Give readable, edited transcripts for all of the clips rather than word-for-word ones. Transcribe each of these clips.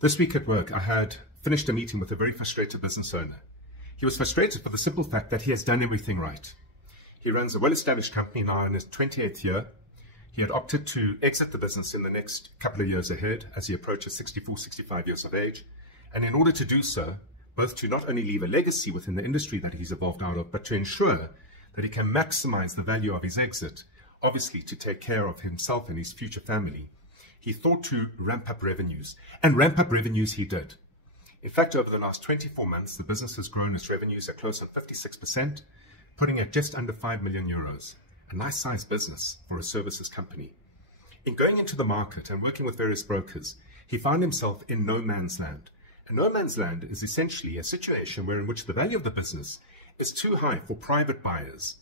This week at work, I had finished a meeting with a very frustrated business owner. He was frustrated for the simple fact that he has done everything right. He runs a well-established company now in his 28th year. He had opted to exit the business in the next couple of years ahead as he approaches 64, 65 years of age. And in order to do so, both to not only leave a legacy within the industry that he's evolved out of, but to ensure that he can maximize the value of his exit, obviously to take care of himself and his future family, he thought to ramp up revenues. And ramp up revenues he did. In fact, over the last 24 months, the business has grown its revenues at close on 56%, putting at just under 5 million euros. A nice sized business for a services company. In going into the market and working with various brokers, he found himself in no man's land. And no man's land is essentially a situation in which the value of the business is too high for private buyers,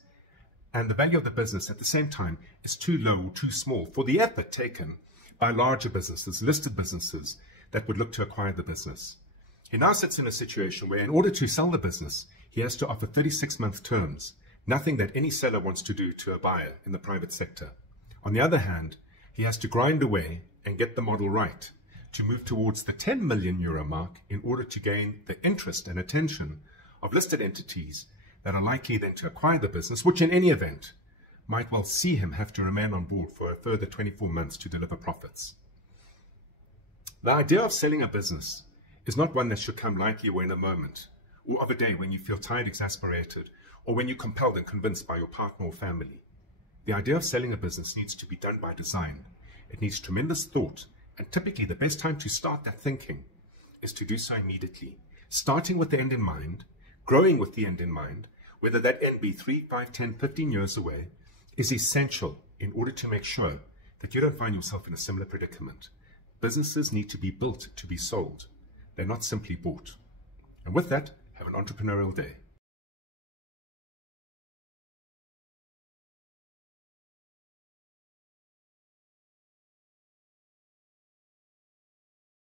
and the value of the business at the same time is too low or too small for the effort taken by larger businesses, listed businesses that would look to acquire the business. He now sits in a situation where in order to sell the business, he has to offer 36-month terms, nothing that any seller wants to do to a buyer in the private sector. On the other hand, he has to grind away and get the model right to move towards the 10 million euro mark in order to gain the interest and attention of listed entities that are likely then to acquire the business, which in any event might well see him have to remain on board for a further 24 months to deliver profits. The idea of selling a business is not one that should come lightly or in a moment, or of a day when you feel tired, exasperated, or when you're compelled and convinced by your partner or family. The idea of selling a business needs to be done by design. It needs tremendous thought, and typically the best time to start that thinking is to do so immediately, starting with the end in mind, growing with the end in mind, whether that end be 3, 5, 10, 15 years away, is essential in order to make sure that you don't find yourself in a similar predicament. Businesses need to be built to be sold. They're not simply bought. And with that, have an entrepreneurial day.